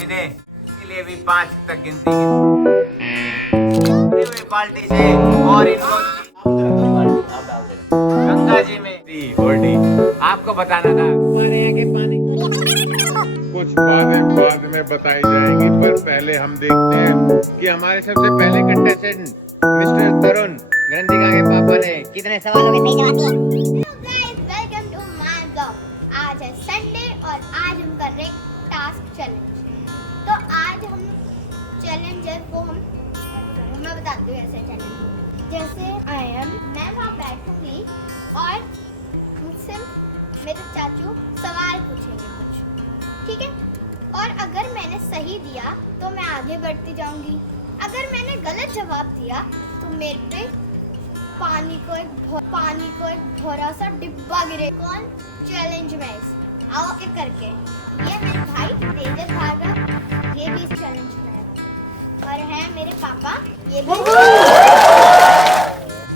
पसीने, इसलिए भी 5 तक गिनती हुई बाल्टी से और इनको गंगा जी में गोल्डी। आपको बताना था हमारे यहाँ के पानी कुछ बातें बाद में बताई जाएंगी, पर पहले हम देखते हैं कि हमारे सबसे पहले कंटेस्टेंट मिस्टर तरुण ग्रंथिका के पापा ने कितने सवालों के सही जवाब दिए। Hello guys, welcome to my blog. आज है संडे और आज हम कर रहे हैं टास्क चैलेंज। तो आज हम चैलेंज है वो मैं बताती हूँ ऐसे चैलेंज। जैसे मैं वहाँ बैठूंगी और मुझसे मेरे चाचू सवाल पूछेंगे कुछ, ठीक है। और अगर मैंने सही दिया तो मैं आगे बढ़ती जाऊंगी, अगर मैंने गलत जवाब दिया तो मेरे पे पानी को एक भरा सा डिब्बा गिरे। कौन चैलेंज में आओ एक करके। ये मेरे भाई तेजस भार्गव, ये भी इस चैलेंज में है, और है मेरे पापा, ये भी।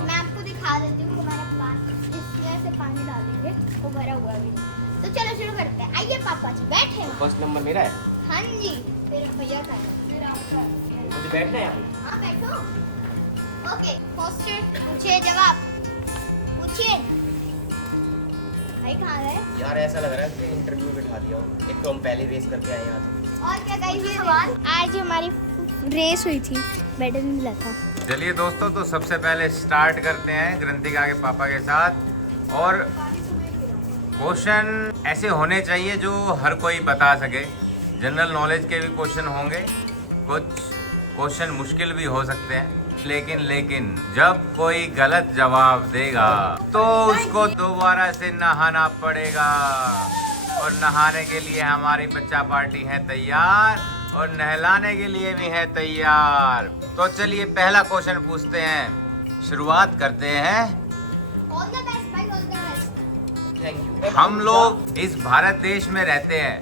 मैं आपको दिखा देती हूँ हमारा पानी, इसमें से पानी डालेंगे, वो भरा हुआ भी। तो चलो शुरू करते हैं। आइए पापा जी बैठे। फर्स्ट नंबर मेरा है। हाँ जी, मेरे भैया का है। मेरा आपका है। मुझे बैठना है यहाँ पे। हाँ बैठो। ओके, होस्ट पूछिए, जवाब पूछिए। भाई कहाँ गए? यार ऐसा लग रहा है कि इंटरव्यू बिठा दिया हो। एक तो हम पहले रेस करके आए यहाँ से। और क्या गाइस, ये सवाल आज हमारी रेस हुई थी, मेडल मिला था। चलिए दोस्तों, तो सबसे पहले स्टार्ट करते हैं ग्रंथिका के पापा के साथ। और क्वेश्चन ऐसे होने चाहिए जो हर कोई बता सके। जनरल नॉलेज के भी क्वेश्चन होंगे, कुछ क्वेश्चन मुश्किल भी हो सकते हैं, लेकिन जब कोई गलत जवाब देगा तो उसको दोबारा से नहाना पड़ेगा। और नहाने के लिए हमारी बच्चा पार्टी है तैयार, और नहलाने के लिए भी है तैयार। तो चलिए पहला क्वेश्चन पूछते हैं, शुरुआत करते हैं। ऑल द बेस्ट भाई, all the best. Thank you. हम लोग इस भारत देश में रहते हैं,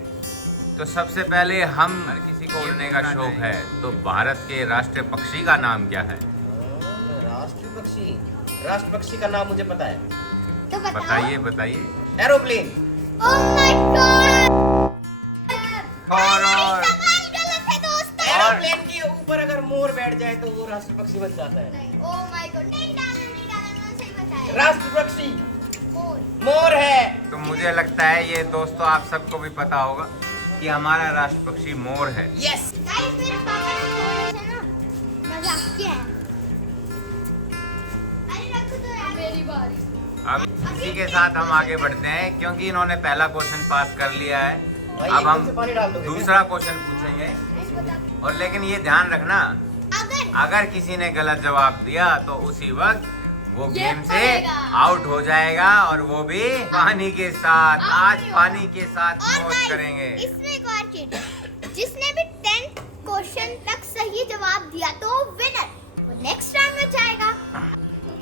तो सबसे पहले हम किसी को उड़ने का शौक है, तो भारत के राष्ट्रीय पक्षी का नाम क्या है? राष्ट्र पक्षी का नाम मुझे पता है। तो बताओ। बताइए। एरोप्लेन। Oh my God. और सवाल गलत है दोस्तों। एरोप्लेन के ऊपर अगर मोर बैठ जाए तो वो राष्ट्र पक्षी बन जाता है। नहीं, ओह माय गॉड, नहीं डालना, मैंने सही बताया। राष्ट्र पक्षी मोर। मोर है। तो मुझे लगता है ये दोस्तों आप सबको भी पता होगा कि हमारा राष्ट्र पक्षी मोर है। यस। गाइस, मेरे पापा ने थोड़ा सा ना मजाक किया है। अरे रख दो यार, मेरी बारी। अब इसी के साथ हम आगे बढ़ते हैं, क्योंकि इन्होंने पहला क्वेश्चन पास कर लिया है। भाई, अब एकदम हम से पानी डाल दोगे क्या? दूसरा क्वेश्चन पूछेंगे। और लेकिन ये ध्यान रखना, अगर किसी ने गलत जवाब दिया तो उसी वक्त वो गेम से आउट हो जाएगा, और वो भी पानी के साथ। आज पानी के साथ और मौज गाइस, करेंगे। इसमें एक और चीज, जिसने भी 10 क्वेश्चन तक सही जवाब दिया तो वो विनर, वो नेक्स्ट राउंड में जाएगा।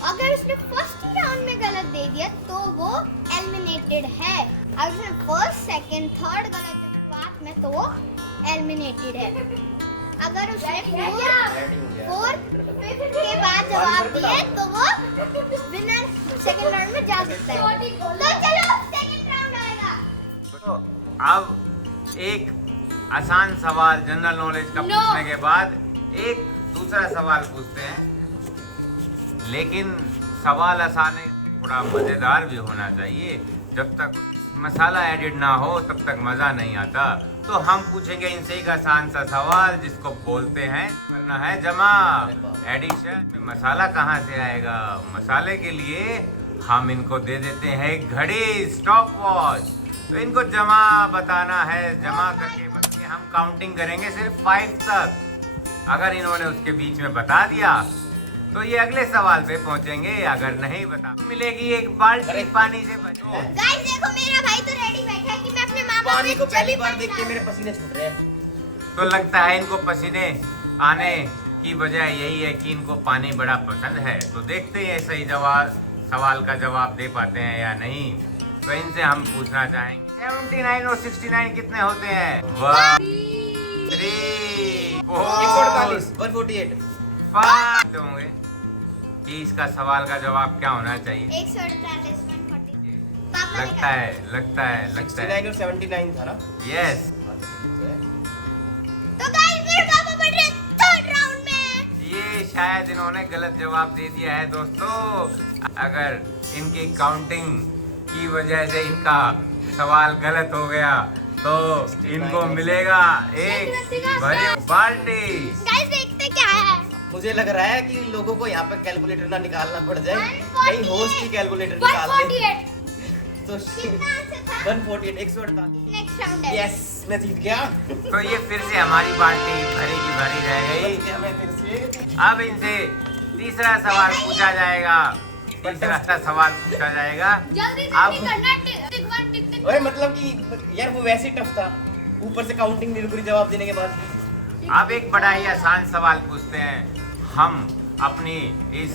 अगर उसने फर्स्ट राउंड में गलत दे दिया तो वो एलिमिनेटेड है। अगर उसने फर्स्ट, सेकंड, थर्ड गलत जवाब में तो वो एलिमिनेटेड है। अगर उसने फोर्थ के बाद जवाब दिए तो वो विनर सेकंड राउंड में जा सकता है। तो चलो सेकंड राउंड आएगा। तो अब एक आसान सवाल जनरल नॉलेज का पूछने के बाद एक दूसरा सवाल पूछते हैं, लेकिन सवाल आसान है, थोड़ा मज़ेदार भी होना चाहिए। जब तक मसाला एडिड ना हो तब तक मज़ा नहीं आता। तो हम पूछेंगे इनसे एक आसान सा सवाल, जिसको बोलते हैं करना है जमा। एडिशन में मसाला कहाँ से आएगा? मसाले के लिए हम इनको दे देते हैं एक घड़ी, स्टॉप वॉच। तो इनको जमा बताना है, जमा करके हम काउंटिंग करेंगे सिर्फ 5 तक। अगर इन्होंने उसके बीच में बता दिया तो ये अगले सवाल पे पहुंचेंगे, अगर नहीं बता मिलेगी एक बाल्टी पानी से बचो। गाइस देखो, मेरा भाई तो रेडी बैठा है कि मैं अपने मामा पानी से को पहली जल्दी बार बन देख के जाऊं। मेरे पसीने छूट रहे हैं। तो लगता है इनको पसीने आने की वजह यही है कि इनको पानी बड़ा पसंद है। तो देखते हैं सही सवाल का जवाब दे पाते हैं या नहीं। तो इनसे हम पूछना चाहेंगे 79 और 69 कितने होते हैं? 1 3 4 148 5 होंगे कि इसका सवाल का जवाब क्या होना चाहिए? 148 लगता है 69 और 79 था ना? यस। शायद इन्होंने गलत जवाब दे दिया है दोस्तों। अगर इनकी काउंटिंग की वजह से इनका सवाल गलत हो गया तो इनको मिलेगा एक बड़ी बाल्टी। गाइस देखते क्या है। मुझे लग रहा है कि लोगों को यहाँ पे कैलकुलेटर ना निकालना पड़ जाए, 148 कहीं होस्ट की कैलकुलेटर निकाल दे। 148 तो कितना आंसर था? 148 148। नेक्स्ट राउंड है। यस, मैं जीत गया। तो ये फिर से हमारी बाल्टी भरी की भरी रह गई। बच गया मैं फिर से। अब इनसे तीसरा सवाल पूछा जाएगा। तीसरा सवाल पूछा जाएगा। जल्दी अब जल्दी करना। टिक वन टिक टिक। ओए मतलब कि यार वो वैसे ही टफ था, ऊपर से काउंटिंग निर्भर जवाब देने के बाद। अब एक बड़ा ही आसान सवाल पूछते हैं। हम अपनी इस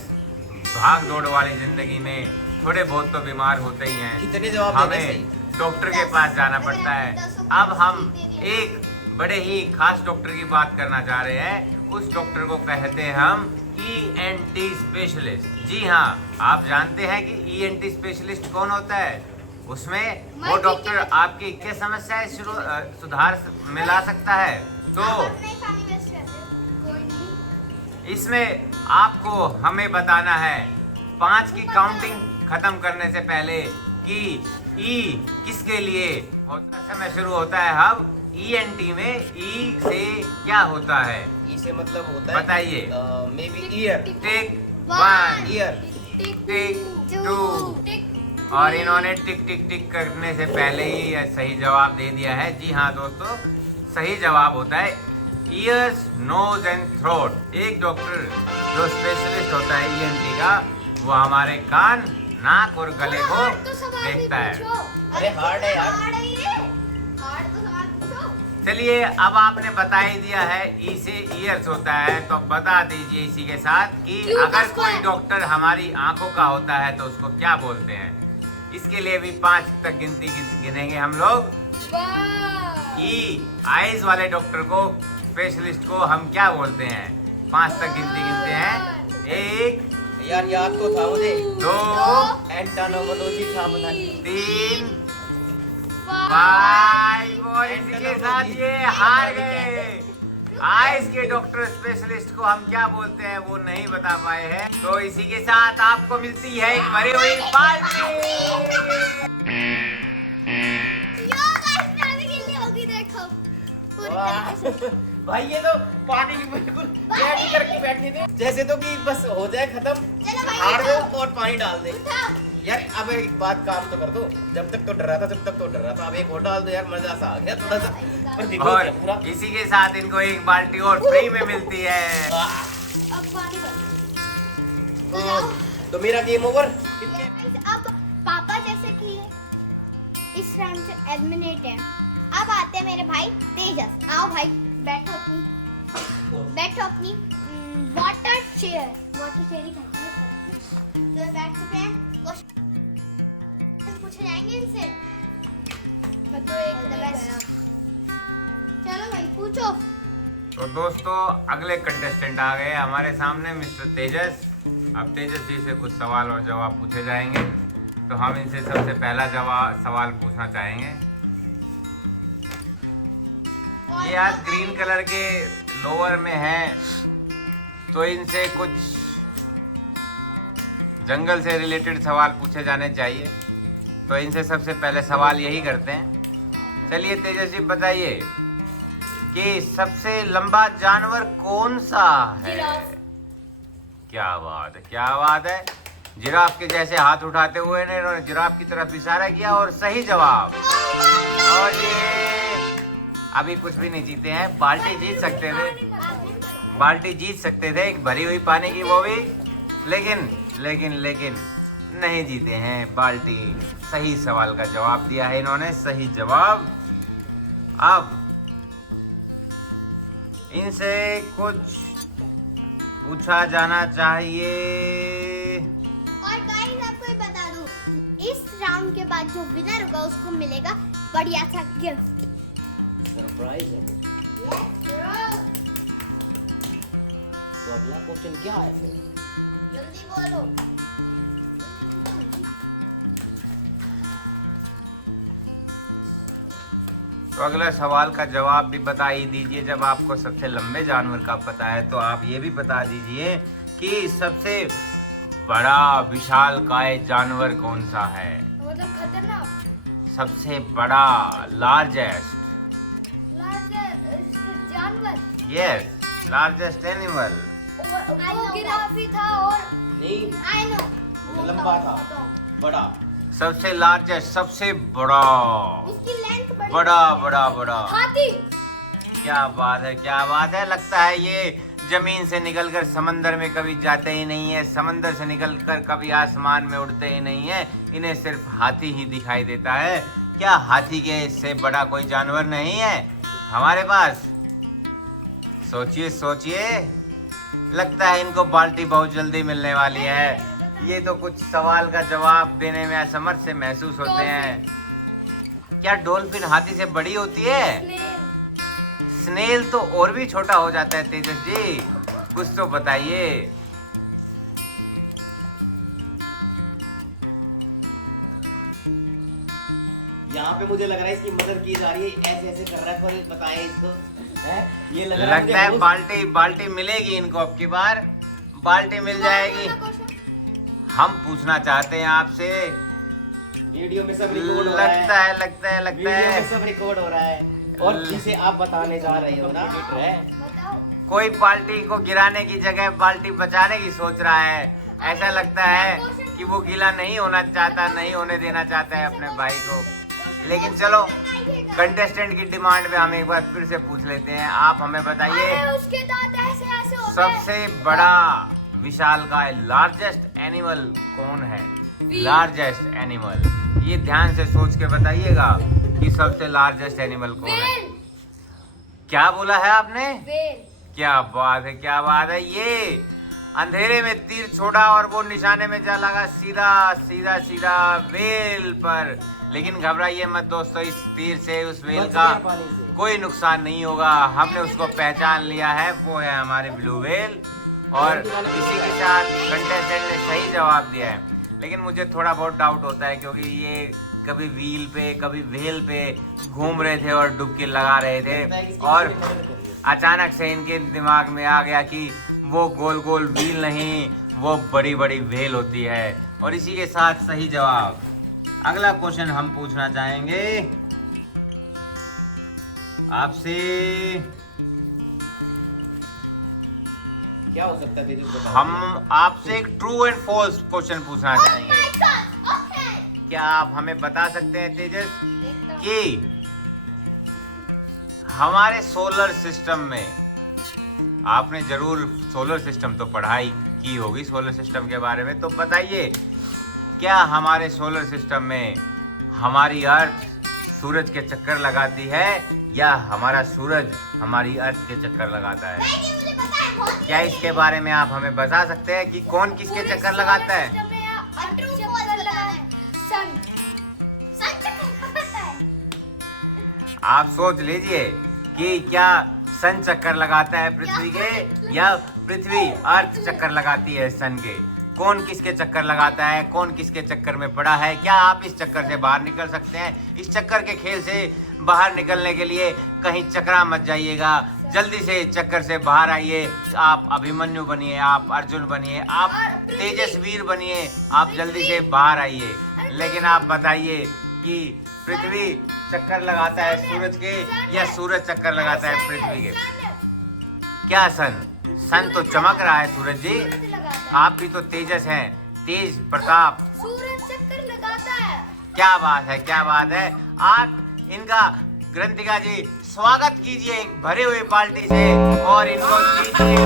भाग दौड़ वाली जिंदगी में थोड़े बहुत तो बीमार होते ही हैं। कितने जवाब देने हमें सही? डॉक्टर के पास जाना पड़ता है। अब हम एक बड़े ही खास डॉक्टर की बात करना चाह रहे हैं। उस डॉक्टर को कहते हैं हम ENT स्पेशलिस्ट। जी हाँ, आप जानते हैं कि ENT स्पेशलिस्ट कौन होता है? उसमें वो डॉक्टर आपकी क्या समस्या है सुधार में ला सकता है। तो नहीं पानी वेस्ट करते कोई नहीं। इसमें आपको हमें बताना है 5 की काउंटिंग खत्म करने से पहले कि ई किसके लिए होता है। समय शुरू होता है। अब ENT में ई से क्या होता है ई से मतलब होता है, बताइए। Maybe ear. Tick 1 ear. Tick 2 और इन्होंने टिक टिक टिक करने से पहले ही सही जवाब दे दिया है। जी हाँ दोस्तों, सही जवाब होता है ईयर्स नोज एंड थ्रोट। एक डॉक्टर जो स्पेशलिस्ट होता है ENT का, वो हमारे कान, नाक और गले को देखता है। अरे हार्ड है यार। हार्ड है ये। हार्ड तो सवाल पूछो। चलिए, अब आपने बता ही दिया है ई से ईयर्स होता है, तो बता दीजिए इसी के साथ कि क्यों अगर कसको कोई है? डॉक्टर हमारी आंखों का होता है तो उसको क्या बोलते हैं। इसके लिए भी 5 तक गिनती गिनेंगे हम लोग। ई आईज वाले डॉक्टर को, स्पेशलिस्ट को हम क्या बोलते हैं। 5 तक गिनती गिनते हैं। 1 यार याद तो था मुझे, 2 एंटानोमोलॉजी था पता नहीं। 3 5 और इसके साथ ये हार गए। आइज के डॉक्टर स्पेशलिस्ट को हम क्या बोलते हैं वो नहीं बता पाए हैं। तो इसी के साथ आपको मिलती है एक भरी हुई बाल्टी। यो गाइस मैंने गिल्ली होगी देखो। पूरी तरीके से। भाई ये तो पानी की बिल्कुल रेडी करके बैठे थे, जैसे तो कि बस हो जाए खत्म, चलो भाई हार उठाओ। दो और पानी डाल दे। उठाओ। यार अब एक बात काम तो कर दो, जब तक तो डर रहा था, जब तक तो डर रहा था, अब एक और डाल दो यार, मजा सा आ गया थोड़ा सा। पर भिगो और गया पूरा। इसी के साथ इनको एक बाल्टी और फ्री में मिलती है। अब पानी भर। तो मेरा गेम ओवर। Guys, अब पापा जैसे कि इस राउंड से एलिमिनेट है। अब आते हैं मेरे भाई तेजस। आओ भाई, बैठो अपनी वाटर चेयर ही खाएंगे। तो बैठ चुके हैं, क्वेश्चन पूछे जाएंगे इनसे। तो एक चलो भाई पूछो। तो दोस्तों, अगले कंटेस्टेंट आ गए हमारे सामने, मिस्टर तेजस। अब तेजस जी से कुछ सवाल और जवाब पूछे जाएंगे। तो हम इनसे सबसे पहला सवाल पूछना चाहेंगे। ये आज ग्रीन कलर के लोअर में है, तो इनसे कुछ जंगल से रिलेटेड सवाल पूछे जाने चाहिए। तो इनसे सबसे पहले सवाल यही करते हैं। चलिए तेजस जी बताइए कि सबसे लंबा जानवर कौन सा है। जिराफ। क्या बात है, क्या बात है। जिराफ के जैसे हाथ उठाते हुए ने इन्होंने जिराफ की तरफ इशारा किया और सही जवाब। और ये अभी कुछ भी नहीं जीते हैं, बाल्टी जीत सकते थे, बाल्टी जीत सकते थे, एक भरी हुई पानी की, वो भी, लेकिन लेकिन लेकिन नहीं जीते हैं बाल्टी। सही सवाल का जवाब दिया है इन्होंने, सही जवाब। अब इनसे कुछ पूछा जाना चाहिए। और गाइस आपको ये बता दूं, इस राउंड के बाद जो विनर होगा उसको मिलेगा बढ़िया सा गिफ्ट। सरप्राइज है। तो अगला क्वेश्चन क्या है फिर? जल्दी बोलो। तो तो अगला सवाल का जवाब भी बता ही दीजिए। जब आपको सबसे लंबे जानवर का पता है तो आप ये भी बता दीजिए कि सबसे बड़ा विशालकाय जानवर कौन सा है। मतलब खतरनाक। सबसे बड़ा लार्जेस्ट जानवर। Yes, largest animal. वो गिराफी था और नहीं, आई नो वो लंबा था, बड़ा। सबसे लार्जेस्ट, सबसे बड़ा, उसकी लेंथ बड़ी। बड़ा। हाथी। क्या बात है, क्या बात है। लगता है ये जमीन से निकलकर समंदर में कभी जाते ही नहीं है, समंदर से निकलकर कभी आसमान में उड़ते ही नहीं है। इन्हें सिर्फ हाथी ही दिखाई देता है। क्या हाथी के से बड़ा कोई जानवर नहीं है हमारे पास? सोचिए सोचिए। लगता है इनको बाल्टी बहुत जल्दी मिलने वाली है। ये तो कुछ सवाल का जवाब देने में असमर्थ से महसूस होते हैं। क्या डॉल्फिन हाथी से बड़ी होती है? स्नेल तो और भी छोटा हो जाता है तेजस जी, कुछ तो बताइए। यहाँ पे मुझे लग रहा है इसकी मदद की जा रही है, ऐसे ऐसे कर रहा है, कोई बताए इसको है? ये लग रहा लगता है बाल्टी मिलेगी इनको। अब की बार बाल्टी मिल जाएगी। हम पूछना चाहते हैं आपसे। वीडियो में सब रिकॉर्ड हो रहा है। लगता है वीडियो में सब रिकॉर्ड हो रहा है और जिसे आप बताने जा रहे हो ना है, कोई बाल्टी को गिराने की जगह बाल्टी बचाने की सोच रहा है। ऐसा लगता है कि वो गीला नहीं होना चाहता, नहीं होने देना चाहता है अपने भाई को। लेकिन चलो, कंटेस्टेंट की डिमांड पे हम एक बार फिर से पूछ लेते हैं। आप हमें बताइए उसके दांत ऐसे ऐसे होते हैं। सबसे बड़ा विशालकाय लार्जेस्ट एनिमल कौन है? लार्जेस्ट एनिमल, ये ध्यान से सोच के बताइएगा कि सबसे लार्जेस्ट एनिमल कौन है। क्या बोला है आपने? क्या बात है, क्या बात है। ये अंधेरे में तीर छोड़ा और वो निशाने में जा लगा सीधा वेल पर। लेकिन घबराइए मत दोस्तों, इस तीर से उस वेल का कोई नुकसान नहीं होगा। हमने उसको पहचान लिया है, वो है हमारे ब्लू वेल। और इसी के साथ कंटेस्टेंट ने सही जवाब दिया है। लेकिन मुझे थोड़ा बहुत डाउट होता है क्योंकि ये कभी व्हील पे कभी वेल पे घूम रहे थे और डुबकी लगा रहे थे, और अचानक से इनके दिमाग में आ गया कि वो गोल गोल व्हील नहीं, वो बड़ी बड़ी वेल होती है। और इसी के साथ सही जवाब। अगला क्वेश्चन हम पूछना चाहेंगे आपसे। क्या हो सकता है तेजस, बताओ। हम आपसे एक ट्रू एंड फॉल्स क्वेश्चन पूछना चाहेंगे। क्या आप हमें बता सकते हैं तेजस कि हमारे सोलर सिस्टम में, आपने जरूर सोलर सिस्टम तो पढ़ाई की होगी, सोलर सिस्टम के बारे में, तो बताइए क्या हमारे सोलर सिस्टम में हमारी अर्थ सूरज के चक्कर लगाती है या हमारा सूरज हमारी अर्थ के चक्कर लगाता है? क्या इसके बारे में आप हमें बता सकते हैं कि कौन किसके चक्कर लगाता है? आप सोच लीजिए कि क्या सन चक्कर लगाता है पृथ्वी के, या पृथ्वी अर्थ चक्कर लगाती है सन के। कौन किसके चक्कर लगाता है, कौन किसके चक्कर में पड़ा है? क्या आप इस चक्कर से बाहर निकल सकते हैं? इस चक्कर के खेल से बाहर निकलने के लिए कहीं चकरा मत जाइएगा, जल्दी से चक्कर से बाहर आइए। आप अभिमन्यु बनिए, आप अर्जुन बनिए, आप तेजस्वीर बनिए, आप जल्दी से बाहर आइए। लेकिन आप बताइए कि पृथ्वी चक्कर लगाता है सूरज के या सूरज चक्कर लगाता है पृथ्वी के? क्या सन तो चमक रहा है सूरज जी, आप भी तो तेजस हैं, तेज प्रताप। सूरज चक्कर लगाता है। क्या बात है, क्या बात है। आप इनका ग्रंथिका जी स्वागत कीजिए एक भरे हुए बाल्टी से और इनको दीजिए।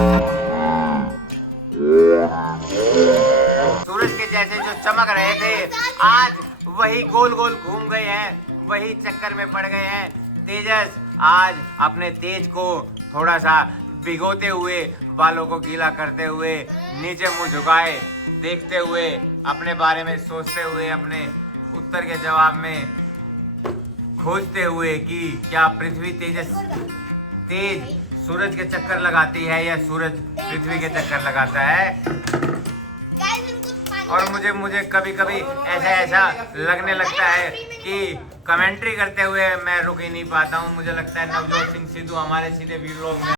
सूरज के जैसे जो चमक रहे थे आज वही गोल गोल घूम गए हैं, वही चक्कर में पड़ गए हैं। तेजस आज अपने तेज को थोड़ा सा भिगोते हुए, बालों को गीला करते हुए, नीचे मुंह झुकाए देखते हुए, अपने बारे में सोचते हुए, अपने उत्तर के जवाब में खोजते हुए कि क्या पृथ्वी तेज सूरज के चक्कर लगाती है या सूरज पृथ्वी के चक्कर लगाता है। और मुझे कभी कभी ऐसा लगने लगता है कि कमेंट्री करते हुए मैं रुक ही नहीं पाता हूँ। मुझे लगता है नवजोत सिंह सिद्धू हमारे सीधे वीडियो में